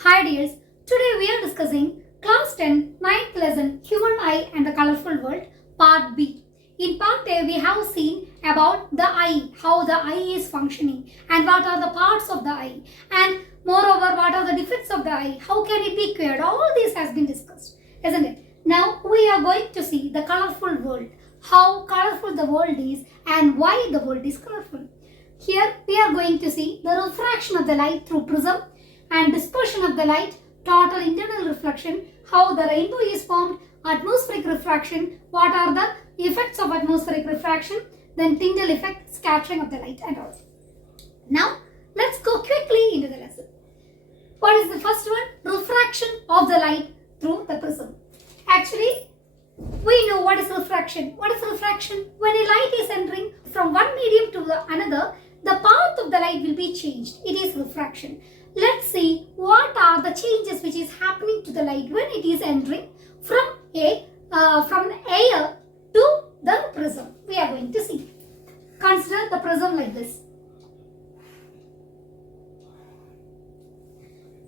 Hi dears, today we are discussing class 10 ninth lesson Human Eye and the Colorful World part B. In part A we have seen about the eye, how the eye is functioning and what are the parts of the eye, and moreover what are the defects of the eye, how can it be cured. All this has been discussed, isn't it? Now we are going to see the colorful world, how colorful the world is and why the world is colorful. Here we are going to see the refraction of the light through prism and dispersion of the light, total internal reflection, how the rainbow is formed, atmospheric refraction, what are the effects of atmospheric refraction, then Tyndall effect, scattering of the light and all. Now let's go quickly into the lesson. What is the first one? Refraction of the light through the prism. Actually, we know what is refraction. What is refraction? When a light is entering from one medium to another, the path of the light will be changed. It is refraction. Let's see what are the changes which is happening to the light when it is entering from air to the prism. We are going to see. Consider the prism like this.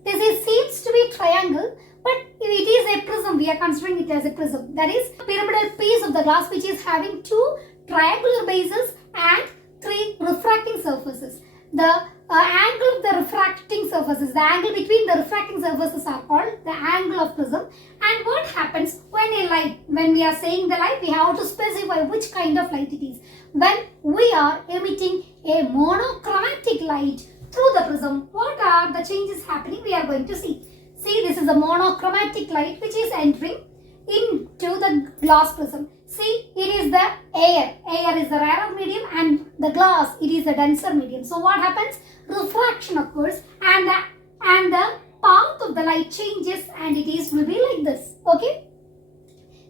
Seems to be triangle, but it is a prism. We are considering it as a prism. That is a pyramidal piece of the glass which is having two triangular bases and three refracting surfaces. The angle of the refracting surfaces, the angle between the refracting surfaces are called the angle of prism. And what happens when a light, when we are saying the light, we have to specify which kind of light it is. When we are emitting a monochromatic light through the prism, what are the changes happening? We are going to see. See, this is a monochromatic light which is entering into the glass prism. See, it is the air. Air is the rarer medium and the glass, it is the denser medium. So what happens? Refraction occurs and the path of the light changes and will be like this. Okay.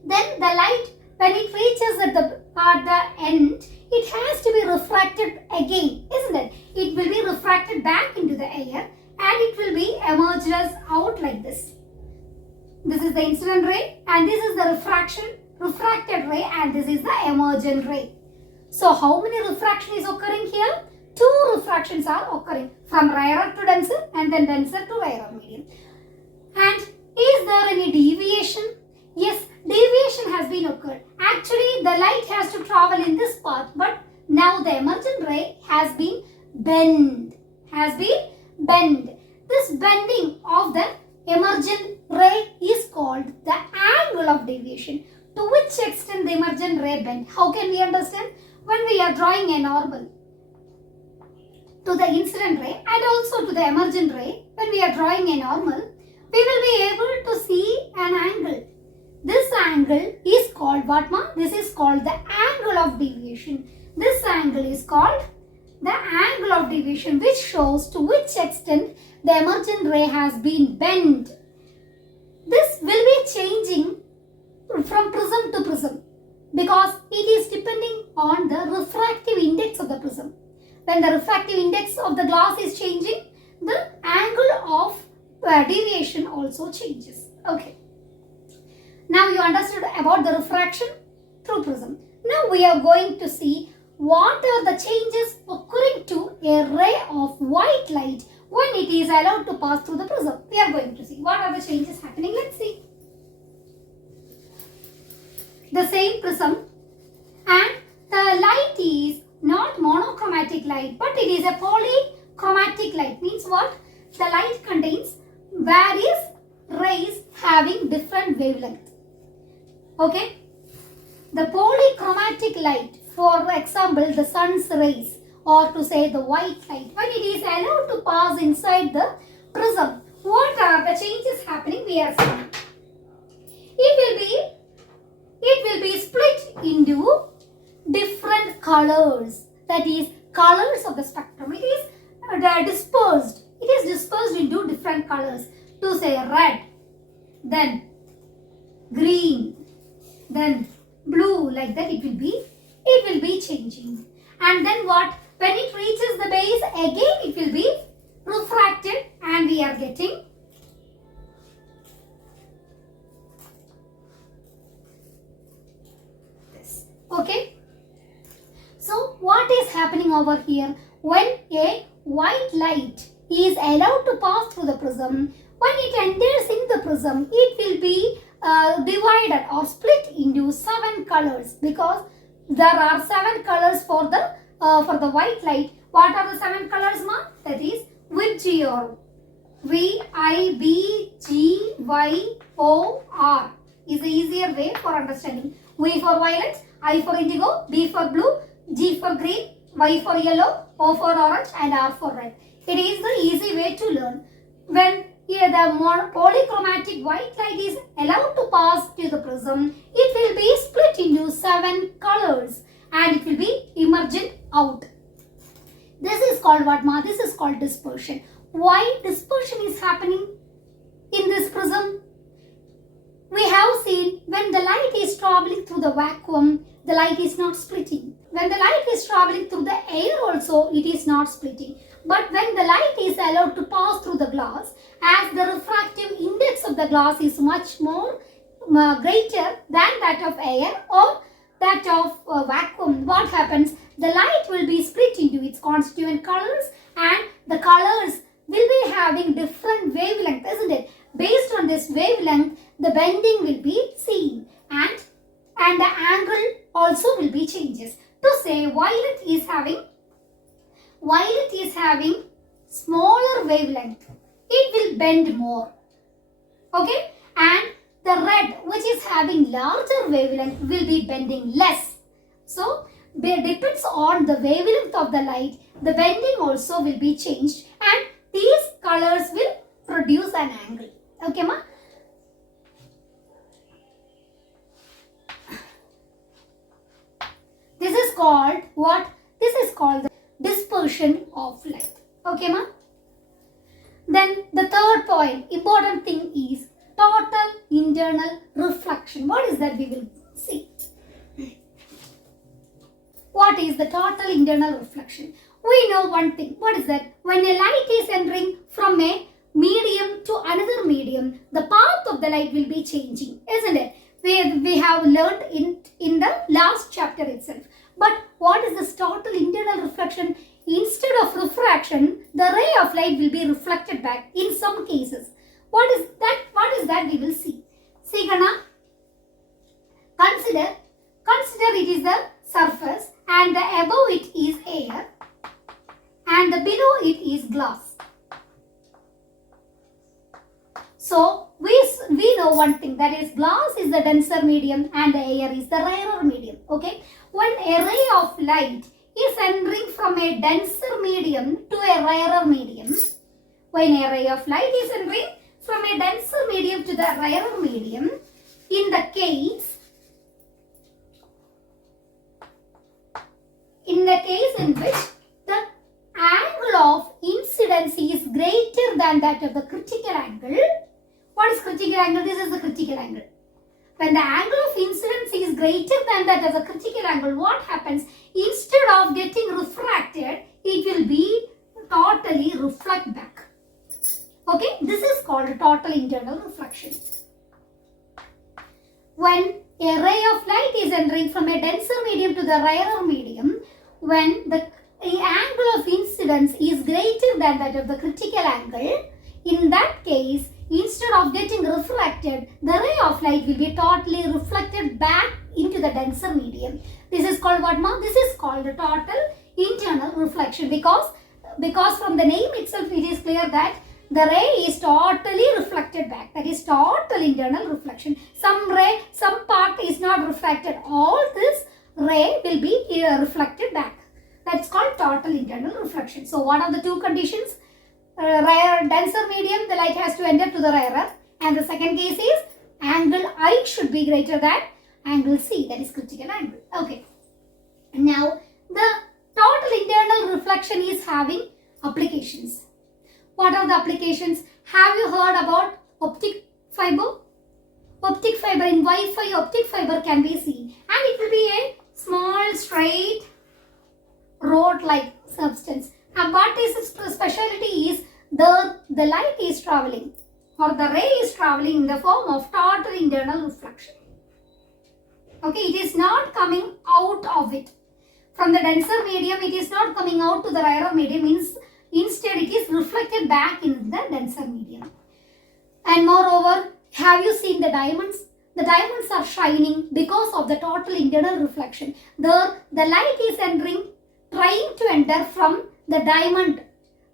Then the light, when it reaches at the end, it has to be refracted again, isn't it? It will be refracted back into the air and it will be emerges out like this. This is the incident ray and this is the refracted ray, and this is the emergent ray. So how many refraction is occurring here? Two refractions are occurring, from rarer to denser and then denser to rarer medium. And is there any deviation? Yes, deviation has been occurred. Actually the light has to travel in this path, but now the emergent ray has been bent. This bending of the emergent ray is called the angle of deviation. To which extent the emergent ray bend? How can we understand? When we are drawing a normal to the incident ray and also to the emergent ray, when we are drawing a normal, we will be able to see an angle. This angle is called what, ma? This is called the angle of deviation. This angle is called the angle of deviation, which shows to which extent the emergent ray has been bent. This will be changing from prism to prism because it is depending on the refractive index of the prism. When the refractive index of the glass is changing, the angle of deviation also changes. Okay. Now you understood about the refraction through prism. Now we are going to see what are the changes occurring to a ray of white light when it is allowed to pass through the prism. We are going to see what are the changes happening. Let's see. The same prism, and the light is not monochromatic light, but it is a polychromatic light. Means what? The light contains various rays having different wavelength. Okay. The polychromatic light, for example, the sun's rays, or to say the white light, when it is allowed to pass inside the prism, what are the changes happening? We are seeing. It will be split into different colors. That is, colors of the spectrum. It is dispersed. It is dispersed into different colors. To say red, then green, then blue, like that it will be changing. And then what? When it reaches the base, again it will be refracted and we are getting this. Okay. So what is happening over here? When a white light is allowed to pass through the prism, When it enters in the prism, it will be divided or split into 7 colors, because there are 7 colors for the white light. What are the 7 colors, ma? That is Vigor. Vigor is the easier way for understanding. V for violet, I for indigo, B for blue, G for green, Y for yellow, O for orange, and R for red. It is the easy way to learn. When the more polychromatic white light is allowed to pass to the prism, it will be split into 7 colors and it will be emergent out. This is called what, ma? This is called dispersion. Why dispersion is happening in this prism? We have seen when the light is traveling through the vacuum, the light is not splitting. When the light is traveling through the air also, it is not splitting. But when the light is allowed to pass through the glass, as the refractive index of the glass is much more greater than that of air or that of vacuum, what happens? The light will be split into its constituent colors, and the colors will be having different wavelength, isn't it? Based on this wavelength, the bending will be seen, and the angle also will be changes. To say violet is having smaller wavelength, it will bend more. Okay, and the red, which is having larger wavelength, will be bending less. So it depends on the wavelength of the light, the bending also will be changed, and these colors will produce an angle. Okay, ma? This is called what? This is called the dispersion of light. Okay, ma? Then the third point, important thing is total internal reflection. What is that? We will see. What is the total internal reflection? We know one thing. What is that? When a light is entering from a medium to another medium, the path of the light will be changing, isn't it? We have learned in the last chapter itself. But what is this total internal reflection? Instead of refraction, the ray of light will be reflected back in some cases. What is that? What is that? We will see. See, Gana, consider it is the surface, and the above it is air, and the below it is glass. So we know one thing, that is glass is the denser medium and the air is the rarer medium. Okay, when a ray of light is entering from a denser medium to a rarer medium, when a ray of light is entering from a denser medium to the rarer medium, in the case in which the angle of incidence is greater than that of the critical angle. What is critical angle? This is the critical angle. When the angle of incidence is greater than that of the critical angle, what happens? Instead of getting refracted, it will be totally reflect back. Okay, this is called total internal reflection. When a ray of light is entering from a denser medium to the rarer medium, when the angle of incidence is greater than that of the critical angle, in that case, instead of getting refracted, the ray of light will be totally reflected back into the denser medium. This is called what, ma? This is called the total internal reflection, because from the name itself it is clear that the ray is totally reflected back. That is total internal reflection. Some part is not reflected. All this ray will be reflected back. That's called total internal reflection. So what are the two conditions? Denser medium, the light has to enter to the rarer, and the second case is angle I should be greater than angle C, that is critical angle. Okay. Now the total internal reflection is having applications. What are the applications? Have you heard about optic fiber? Optic fiber, in Wi-Fi, optic fiber can be seen, and it will be a small straight rod-like substance. And what is its specialty is the light is traveling, or the ray is traveling in the form of total internal reflection. Okay, it is not coming out of it. From the denser medium, it is not coming out to the rarer medium. Instead, it is reflected back in the denser medium. And moreover, have you seen the diamonds? The diamonds are shining because of the total internal reflection. The light is trying to enter from the diamond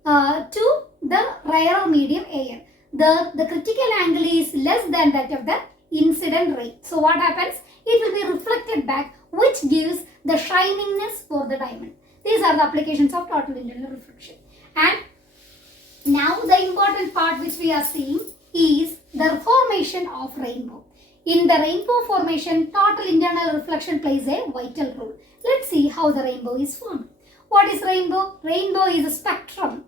to the rarer medium air. The critical angle is less than that of the incident ray. So what happens? It will be reflected back, which gives the shiningness for the diamond. These are the applications of total internal reflection. And now the important part which we are seeing is the formation of rainbow. In the rainbow formation, total internal reflection plays a vital role. Let's see how the rainbow is formed. What is rainbow? Rainbow is a spectrum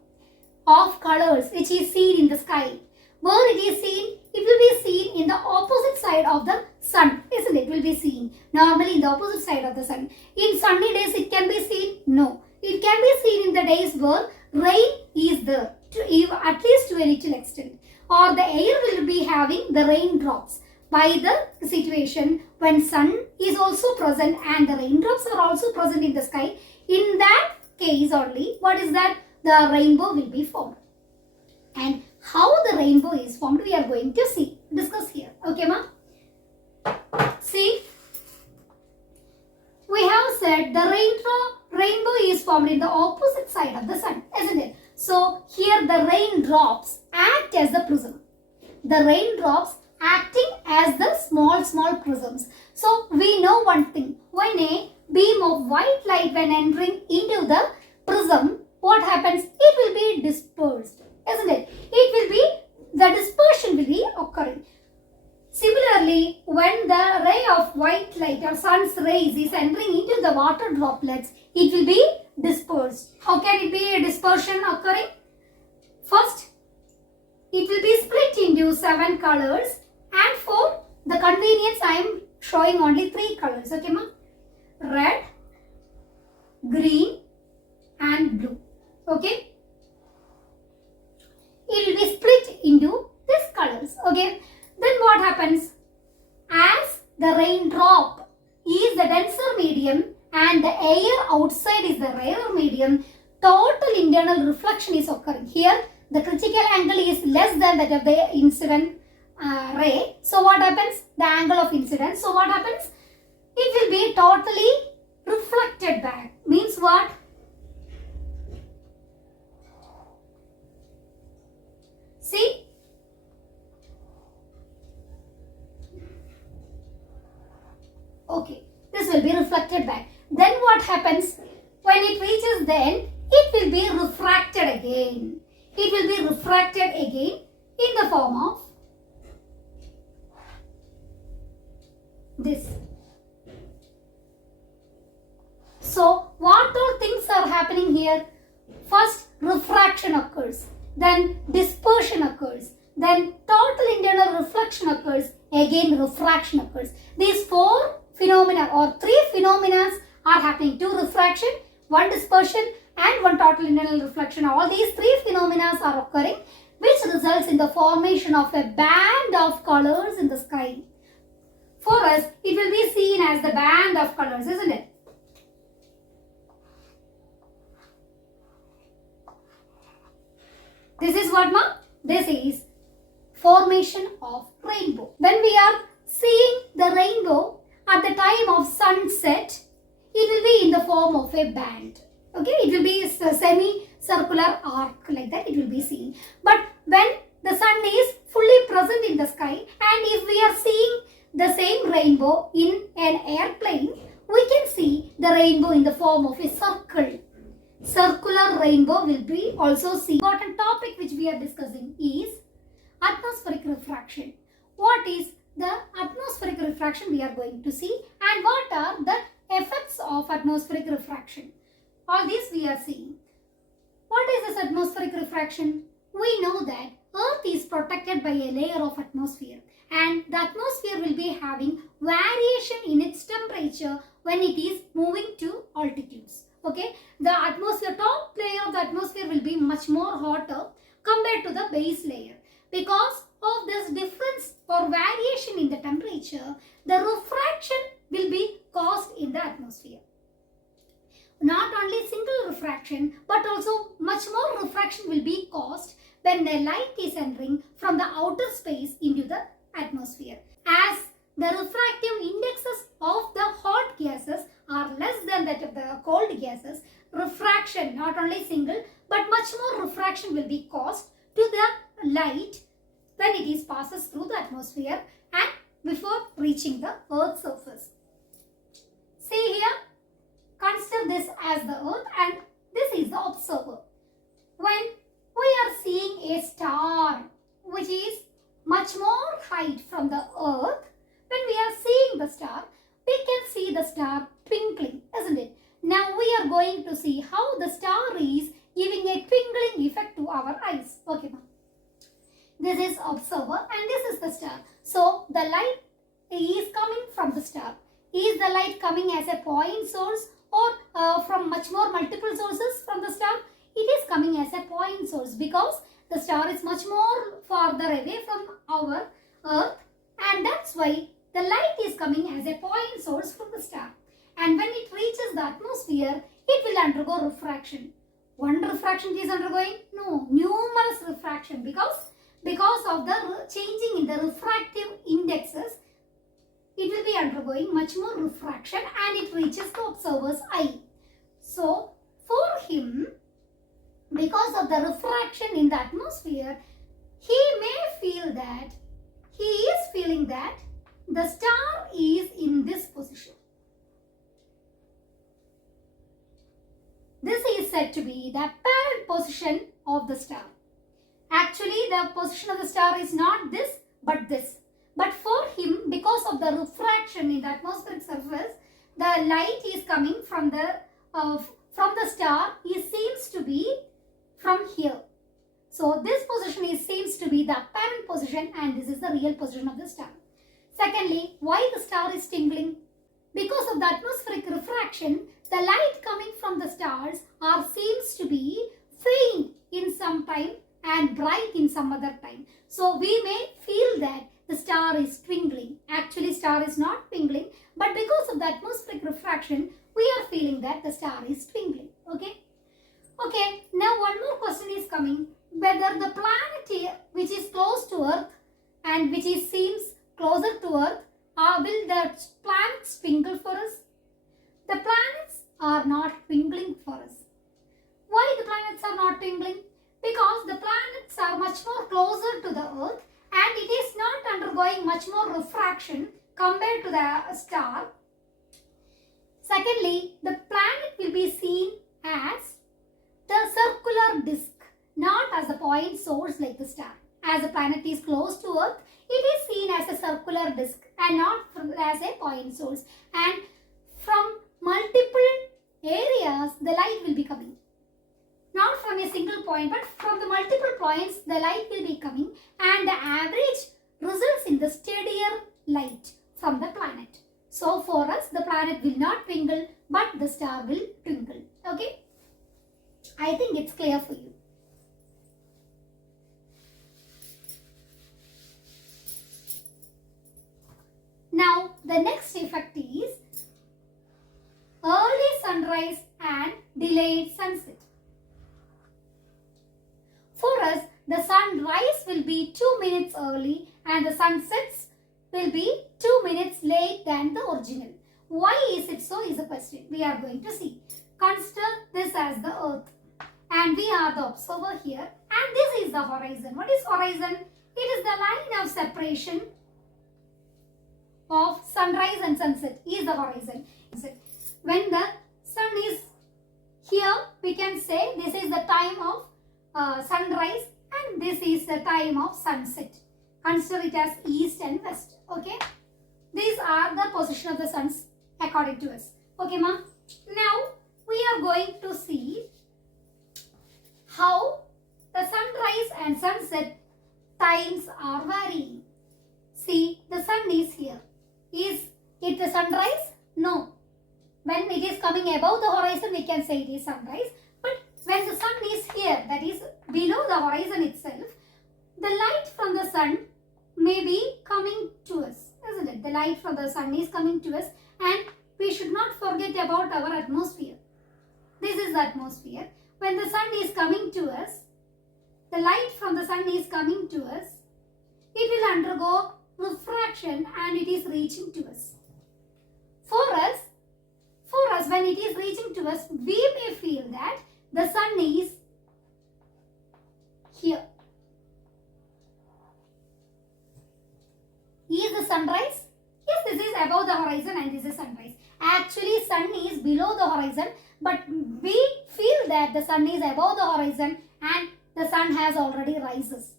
of colors which is seen in the sky. Where it is seen? It will be seen in the opposite side of the sun, isn't it? It will be seen normally in the opposite side of the sun. In sunny days it can be seen? No. It can be seen in the days where rain is there, at least to a little extent. Or the air will be having the raindrops. By the situation when sun is also present and the raindrops are also present in the sky, in that case only, what is that? The rainbow will be formed. And how the rainbow is formed, we are going to discuss here. Okay, ma? See, we have said the rainbow is formed in the opposite side of the sun, isn't it? So, here the raindrops act as the prism. The raindrops acting as the small prisms. So, we know one thing. When a beam of white light when entering into the prism, what happens? It will be dispersed, isn't it? The dispersion will be occurring. Similarly, when the ray of white light or sun's rays is entering into the water droplets, it will be dispersed. How can it be a dispersion occurring? First, it will be split into 7 colors, and for the convenience I am showing only 3 colors. Okay, ma? Red, green and blue. Okay. It will be split into these colors. Okay. Then what happens? As the raindrop is the denser medium and the air outside is the rarer medium, total internal reflection is occurring. Here the critical angle is less than that of the incident ray. So what happens? The angle of incidence. So what happens? It will be totally reflected back. Means what? See? Okay. This will be reflected back. Then what happens? When it reaches the end, it will be refracted again. It will be refracted again in the form of this. So, what all things are happening here? First, refraction occurs. Then, dispersion occurs. Then, total internal reflection occurs. Again, refraction occurs. These 4 phenomena or 3 phenomena are happening. 2 refraction, 1 dispersion and 1 total internal reflection. All these 3 phenomena are occurring, which results in the formation of a band of colors in the sky. For us, it will be seen as the band of colors, isn't it? This is what, ma? This is formation of rainbow. When we are seeing the rainbow at the time of sunset, it will be in the form of a band. Okay, it will be a semi-circular arc like that. It will be seen. But when the sun is fully present in the sky, and if we are seeing the same rainbow in an airplane, we can see the rainbow in the form of a circle. Circular rainbow will be also seen. Important topic which we are discussing is atmospheric refraction. What is the atmospheric refraction we are going to see, and what are the effects of atmospheric refraction? All this we are seeing. What is this atmospheric refraction? We know that Earth is protected by a layer of atmosphere, and the atmosphere will be having variation in its temperature when it is moving to altitudes. Okay, the atmosphere, top layer of the atmosphere will be much more hotter compared to the base layer. Because of this difference or variation in the temperature, the refraction will be caused in the atmosphere. not only single refraction but also much more refraction will be caused when the light is entering from the outer space into the atmosphere. As the refractive indexes of the hot gases are less than that of the cold gases, refraction, not only single but much more refraction will be caused to the light when it is passes through the atmosphere and before reaching the Earth's surface. See here, consider this as the Earth and this is the observer. When we are seeing a star which is much more height from the Earth, when we are seeing the star, we can see the star twinkling, isn't it? Now we are going to see how the star is giving a twinkling effect to our eyes. Okay, ma'am. This is observer and this is the star. So the light is coming from the star. Is the light coming as a point source or from much more multiple sources from the star? It is coming as a point source because the star is much more farther away from our Earth, and that's why the light is coming as a point source from the star. And when it reaches the atmosphere, it will undergo refraction. One refraction it is undergoing? No, numerous refraction because of the changing in the refractive indexes, it will be undergoing much more refraction and it reaches the observer's eye. So, for him, because of the refraction in the atmosphere, he may feel that, he is feeling that the star is in this position. This is said to be the apparent position of the star. Actually, the position of the star is not this, but this. But for him, because of the refraction in the atmospheric surface, the light is coming from the star. It seems to be from here. So this position seems to be the apparent position, and this is the real position of the star. Secondly, why the star is tingling? Because of the atmospheric refraction, the light coming from the stars seems to be faint in some time and bright in some other time. So we may feel that the star is twinkling. Actually, star is not twinkling, but because of the atmospheric refraction, we are feeling that the star is twinkling. Okay. Okay. Now one more question is coming. Whether the planet here, which is close to Earth and which seems closer to Earth, will the planets twinkle for us? The planets are not twinkling for us. Why the planets are not twinkling? Because the planets are much more closer to the Earth and it is not undergoing much more refraction compared to the star. Secondly, the planet will be seen as the circular disk, not as a point source like the star. As the planet is close to Earth, it is seen as a circular disk and not as a point source. And from multiple areas, the light will be coming. Not from a single point, but from the multiple points, the light will be coming, and the average results in the steadier light from the planet. So for us, the planet will not twinkle, but the star will twinkle. Okay? I think it's clear for you. Now, the next effect is early sunrise and delayed sunset. For us, the sunrise will be 2 minutes early and the sunsets will be 2 minutes late than the original. Why is it so is a question we are going to see. Consider this as the Earth and we are the observer here and this is the horizon. What is horizon? It is the line of separation of sunrise and sunset is the horizon. When the sun is here, we can say this is the time of sunrise and this is the time of sunset. Consider it as east and west. Okay. These are the position of the suns according to us. Okay, ma'am. Now we are going to see how the sunrise and sunset times are varying. See, the sun is here. Is it the sunrise? No. When it is coming above the horizon, we can say it is sunrise. But when the sun is here, that is below the horizon itself, the light from the sun may be coming to us, isn't it? The light from the sun is coming to us and we should not forget about our atmosphere. atmosphere, when the sun is coming to us, the light from the sun is coming to us, it will undergo refraction and it is reaching to us. For us, when it is reaching to us, we may feel that the sun is here. Is the sunrise? Yes, this is above the horizon and this is sunrise. Actually, sun is below the horizon, but we feel that the sun is above the horizon and the sun has already rises.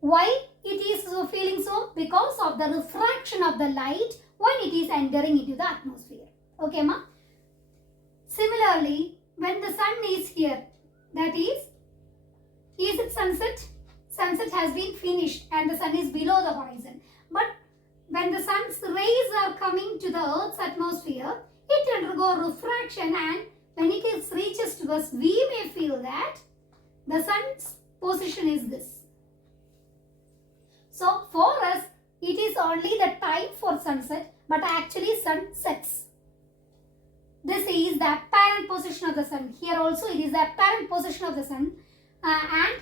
Why it is feeling so? Because of the refraction of the light when it is entering into the atmosphere. Okay, ma? Similarly, when the sun is here, that is it sunset? Sunset has been finished and the sun is below the horizon. But when the sun's rays are coming to the earth's atmosphere, it undergo refraction, and when it reaches to us, we may feel that the sun's position is this. So for us, it is only the time for sunset, but actually sun sets. This is the apparent position of the sun. Here also it is the apparent position of the sun, and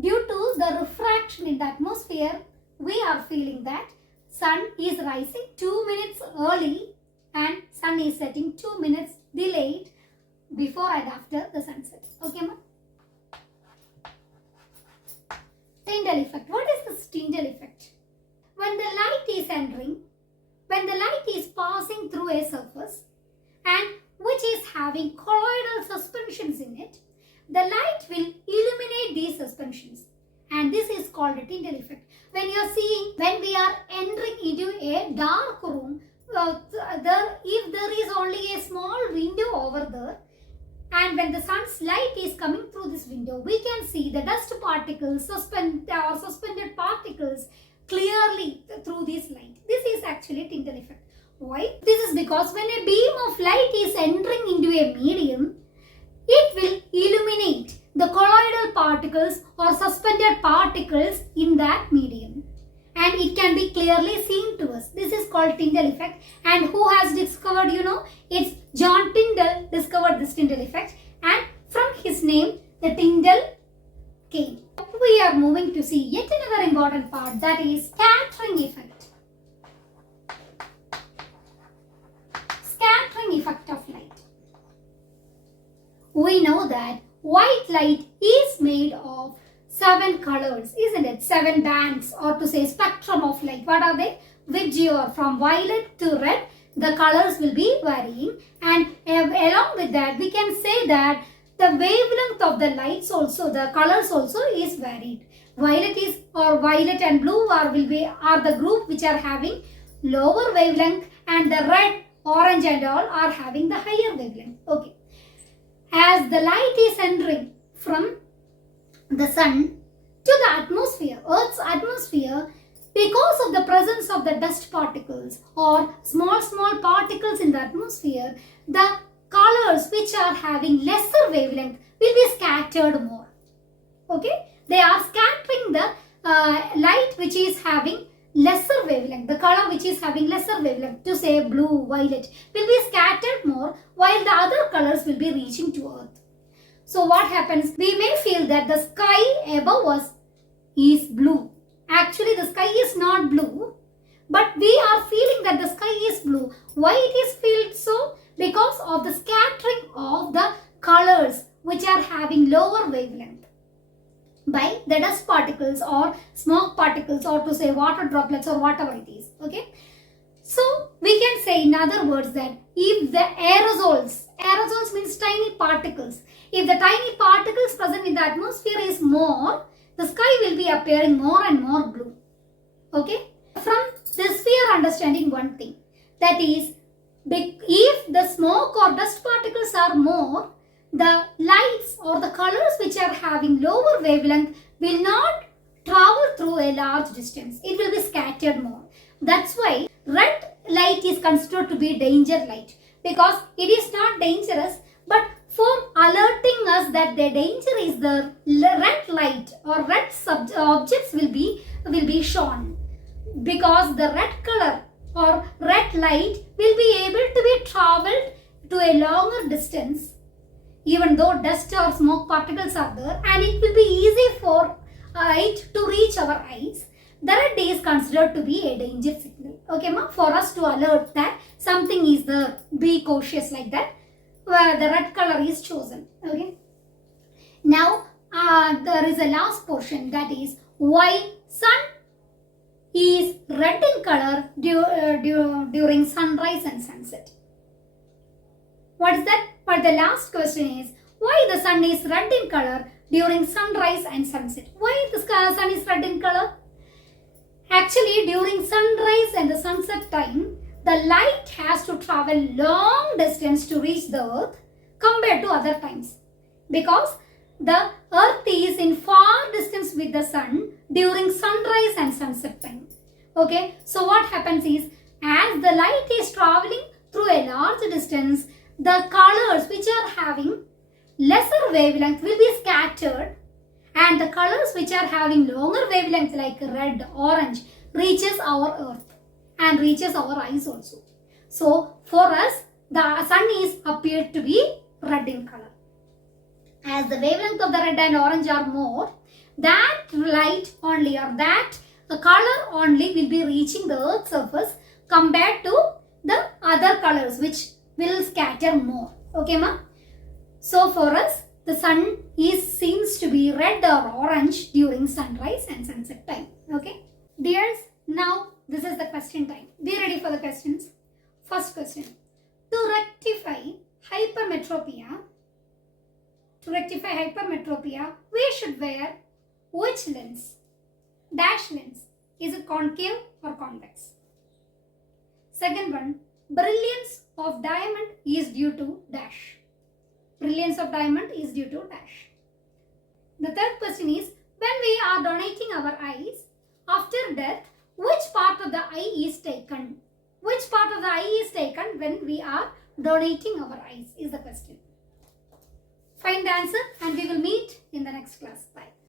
due to the refraction in the atmosphere, we are feeling that sun is rising 2 minutes early and sun is setting 2 minutes delayed before and after the sunset. Okay, ma'am? Tyndall effect. What is this Tyndall effect? When the light is entering, when the light is passing through a surface and which is having colloidal suspensions in it, the light will illuminate these suspensions. And this is called a Tyndall effect. When you are seeing, when we are entering into a dark room, if there is only a small window over there, and when the sun's light is coming through this window, we can see the dust particles, suspended particles clearly through this light. This is actually Tyndall effect. Why? This is because when a beam of light is entering into a medium, it will illuminate the colloidal particles or suspended particles in that medium, and it can be clearly seen to us. This is called Tyndall effect. And who has discovered, it's John Tyndall discovered this Tyndall effect, and from his name the Tyndall came. We are moving to see yet another important part, that is scattering effect. Scattering effect of light. We know that white light is made of 7 colors, isn't it? 7 bands, or to say spectrum of light. What are they? Visual, from violet to red, the colors will be varying, and along with that we can say that the wavelength of the lights also, the colors also is varied. Violet and blue are the group which are having lower wavelength, and the red, orange and all are having the higher wavelength. Okay. As the light is entering from the sun to the atmosphere, Earth's atmosphere, because of the presence of the dust particles or small particles in the atmosphere, the colors which are having lesser wavelength will be scattered more. Okay? They are scattering the light which is having lesser wavelength, the color which is having lesser wavelength, to say blue, violet, will be scattered more, while the other colors will be reaching to Earth. So what happens? We may feel that the sky above us is blue. Actually, the sky is not blue, but we are feeling that the sky is blue. Why it is felt so? Because of the scattering of the colors which are having lower wavelength by the dust particles or smoke particles, or to say water droplets or whatever it is. Okay. So we can say in other words that if the aerosols means tiny particles, if the tiny particles present in the atmosphere is more, the sky will be appearing more and more blue. Okay. From this we are understanding one thing, that is, if the smoke or dust particles are more, the lights or the colors which are having lower wavelength will not travel through a large distance. It will be scattered more. That's why red light is considered to be danger light, because it is not dangerous, but for alerting us that the danger is the red light or red objects will be shown, because the red color or red light will be able to be traveled to a longer distance even though dust or smoke particles are there, and it will be easy for it to reach our eyes, the red is considered to be a danger signal. Okay, ma? For us to alert that something is there, be cautious like that, where the red color is chosen. Okay. Now, there is a last portion, that is why sun is red in color during sunrise and sunset. What is that? But the last question is, why the sun is red in color during sunrise and sunset? Why the sun is red in color? Actually, during sunrise and the sunset time, the light has to travel long distance to reach the earth compared to other times. Because the earth is in far distance with the sun during sunrise and sunset time. Okay, so what happens is, as the light is traveling through a large distance, the colors which are having lesser wavelength will be scattered, and the colors which are having longer wavelength like red, orange reaches our earth and reaches our eyes also. So for us, the sun is appeared to be red in color. As the wavelength of the red and orange are more, that light only, or that color only will be reaching the earth's surface compared to the other colors which will scatter more. Okay, ma? So for us, the sun seems to be red or orange during sunrise and sunset time. Okay. Dears, now this is the question time. Be ready for the questions. First question. To rectify hypermetropia, we should wear which lens? Dash lens. Is it concave or convex? Second one. Brilliance of diamond is due to dash. Brilliance of diamond is due to dash. The third question is, when we are donating our eyes, after death, which part of the eye is taken? Which part of the eye is taken when we are donating our eyes is the question. Find the answer and we will meet in the next class.